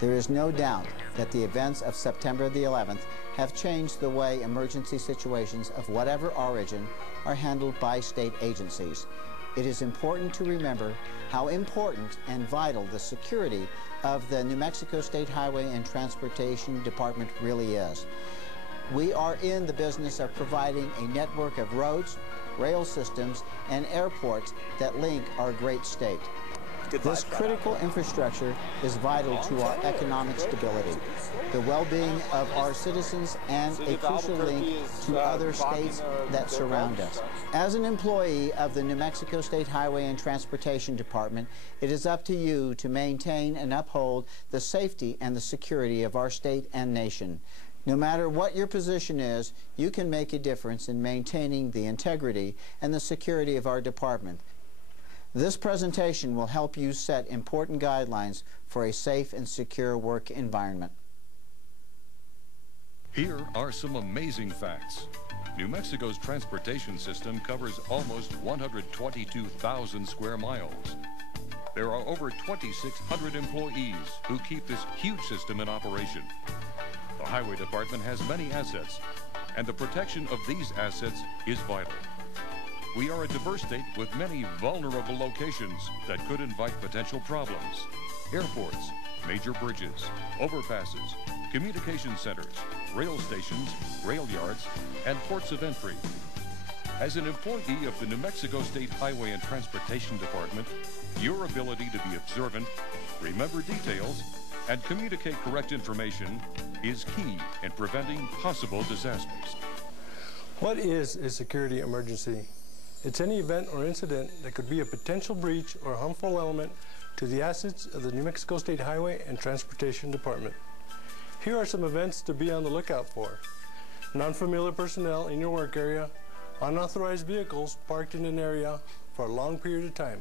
There is no doubt that the events of September the 11th have changed the way emergency situations of whatever origin are handled by state agencies. It is important to remember how important and vital the security of the New Mexico State Highway and Transportation Department really is. We are in the business of providing a network of roads, rail systems, and airports that link our great state. This critical infrastructure is vital to our economic stability, the well-being of our citizens, and a crucial link to other states that surround us. As an employee of the New Mexico State Highway and Transportation Department, it is up to you to maintain and uphold the safety and the security of our state and nation. No matter what your position is, you can make a difference in maintaining the integrity and the security of our department. This presentation will help you set important guidelines for a safe and secure work environment. Here are some amazing facts. New Mexico's transportation system covers almost 122,000 square miles. There are over 2,600 employees who keep this huge system in operation. The Highway Department has many assets, and the protection of these assets is vital. We are a diverse state with many vulnerable locations that could invite potential problems. Airports, major bridges, overpasses, communication centers, rail stations, rail yards, and ports of entry. As an employee of the New Mexico State Highway and Transportation Department, your ability to be observant, remember details, and communicate correct information is key in preventing possible disasters. What is a security emergency? It's any event or incident that could be a potential breach or harmful element to the assets of the New Mexico State Highway and Transportation Department. Here are some events to be on the lookout for. Non-familiar personnel in your work area, unauthorized vehicles parked in an area for a long period of time,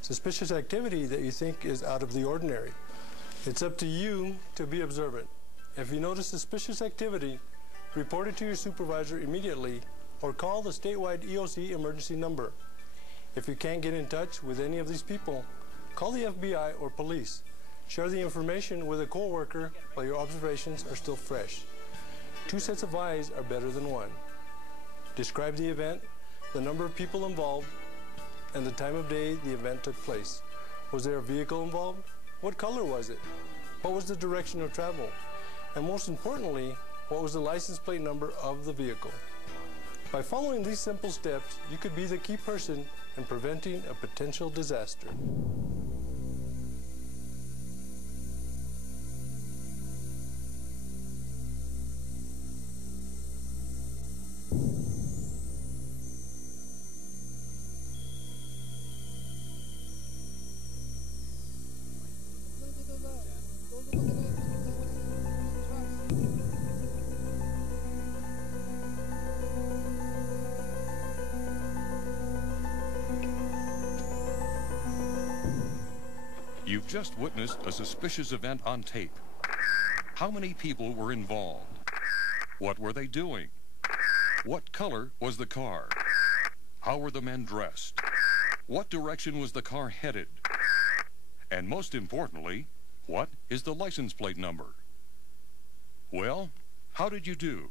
suspicious activity that you think is out of the ordinary. It's up to you to be observant. If you notice suspicious activity, report it to your supervisor immediately or call the statewide EOC emergency number. If you can't get in touch with any of these people, call the FBI or police. Share the information with a coworker while your observations are still fresh. 2 sets of eyes are better than 1. Describe the event, the number of people involved, and the time of day the event took place. Was there a vehicle involved? What color was it? What was the direction of travel? And most importantly, what was the license plate number of the vehicle? By following these simple steps, you could be the key person in preventing a potential disaster. You've just witnessed a suspicious event on tape. How many people were involved? What were they doing? What color was the car? How were the men dressed? What direction was the car headed? And most importantly, what is the license plate number? Well, how did you do?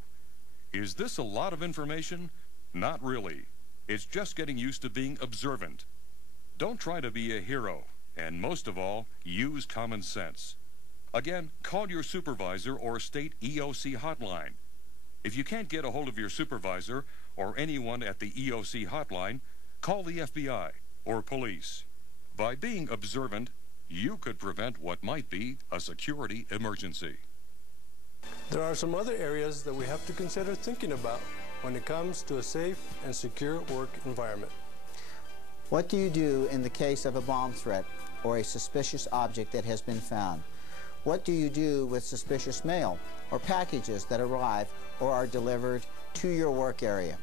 Is this a lot of information? Not really. It's just getting used to being observant. Don't try to be a hero. And most of all, use common sense. Again, call your supervisor or state EOC hotline. If you can't get a hold of your supervisor or anyone at the EOC hotline, call the FBI or police. By being observant, you could prevent what might be a security emergency. There are some other areas that we have to consider thinking about when it comes to a safe and secure work environment. What do you do in the case of a bomb threat or a suspicious object that has been found? What do you do with suspicious mail or packages that arrive or are delivered to your work area?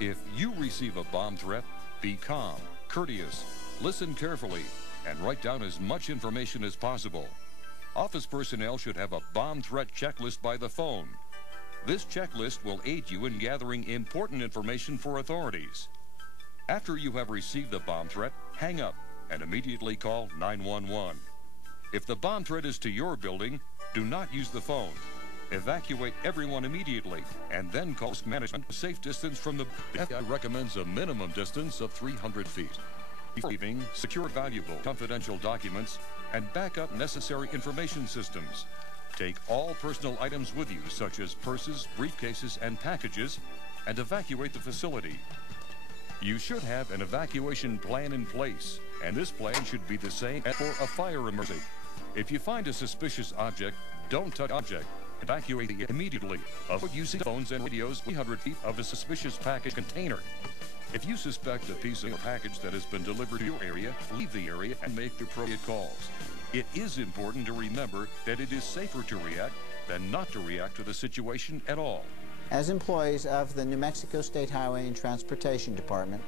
If you receive a bomb threat, be calm, courteous, listen carefully, and write down as much information as possible. Office personnel should have a bomb threat checklist by the phone. This checklist will aid you in gathering important information for authorities. After you have received a bomb threat, hang up and immediately call 911. If the bomb threat is to your building, do not use the phone. Evacuate everyone immediately and then call management a safe distance from the... FBI recommends a minimum distance of 300 feet. Before leaving, secure valuable confidential documents and back up necessary information systems. Take all personal items with you, such as purses, briefcases, and packages, and evacuate the facility. You should have an evacuation plan in place, and this plan should be the same for a fire emergency. If you find a suspicious object, don't touch the object. Evacuate it immediately. Avoid using phones and radios 300 feet of a suspicious package container. If you suspect a piece of a package that has been delivered to your area, leave the area and make the appropriate calls. It is important to remember that it is safer to react than not to react to the situation at all. As employees of the New Mexico State Highway and Transportation Department,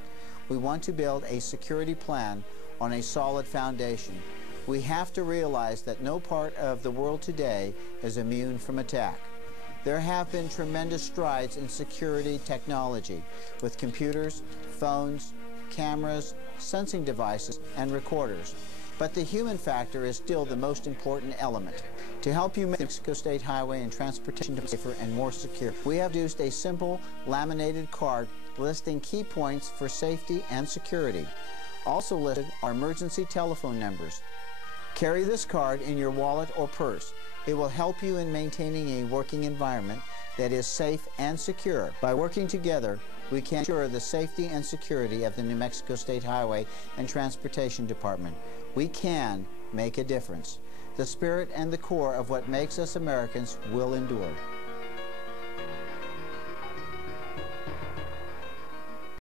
we want to build a security plan on a solid foundation. We have to realize that no part of the world today is immune from attack. There have been tremendous strides in security technology with computers, phones, cameras, sensing devices, and recorders. But the human factor is still the most important element. To help you make the Mexico State Highway and Transportation safer and more secure, we have produced a simple laminated card listing key points for safety and security. Also listed are emergency telephone numbers. Carry this card in your wallet or purse. It will help you in maintaining a working environment that is safe and secure. By working together, we can ensure the safety and security of the New Mexico State Highway and Transportation Department. We can make a difference. The spirit and the core of what makes us Americans will endure.